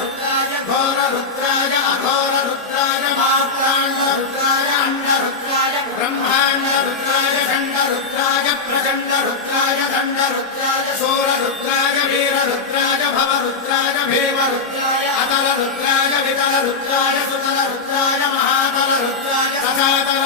रुद्राय घोर रुद्राय अघोर रुद्राय मात्राण्ड रुद्राय अंड रुद्राय ब्रह्मांड रुद्राय खंड रुद्राय प्रचंड रुद्राय दंड रुद्राय शूर रुद्राय वीर रुद्राय भव रुद्राय भीम रुद्राय अतल रुद्राय वितल रुद्राय सुतल रुद्राय महातल रुद्राय सजातल